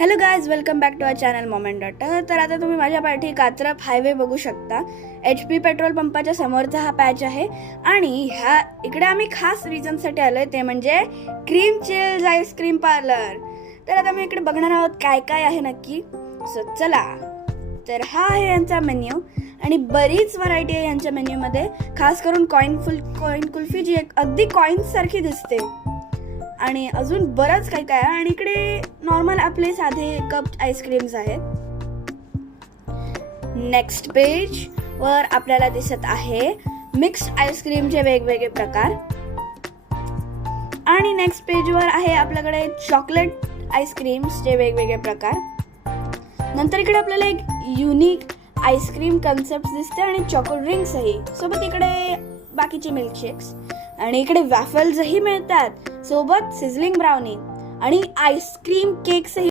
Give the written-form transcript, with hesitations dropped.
Hello guys, welcome back to our channel mom and daughter. तर आता तुम्ही माझ्या पाठी कात्रप हायवे बघू शकता. HP पेट्रोल पंपाच्या समोरचा हा पॅच आहे आणि ह्या इकडे आम्ही खास रिझनसाठी आलोय, ते म्हणजे क्रीम चिल्स आईस्क्रीम पार्लर. तर आता मी इकडे बघणार आहोत काय काय आहे नक्की. सो चला. तर हा आहे यांचा मेन्यू आणि बरीच व्हरायटी आहे यांच्या मेन्यूमध्ये, खास करून कॉईन कुल्फी जी एक अगदी कॉईन्स सारखी दिसते आणि अजून बरंच काही काय आहे. आणि इकडे नॉर्मल आपले साधे कप आईस्क्रीम्स आहेत. नेक्स्ट पेज वर आपल्याला दिसत आहे मिक्स्ड आईस्क्रीमचे वेगवेगळे प्रकार. आणि नेक्स्ट पेज वर आहे आपल्याकडे चॉकलेट आईस्क्रीम्सचे वेगवेगळे प्रकार. नंतर इकडे आपल्याला एक युनिक आईस्क्रीम कन्सेप्ट दिसते आणि चॉको ड्रिंक्सही सोबत, इकडे बाकीचे मिल्कशेक्स आणि इकडे वॅफल्सही मिळतात सोबत सिझलिंग ब्राउनी आणि आईस्क्रीम केक्सही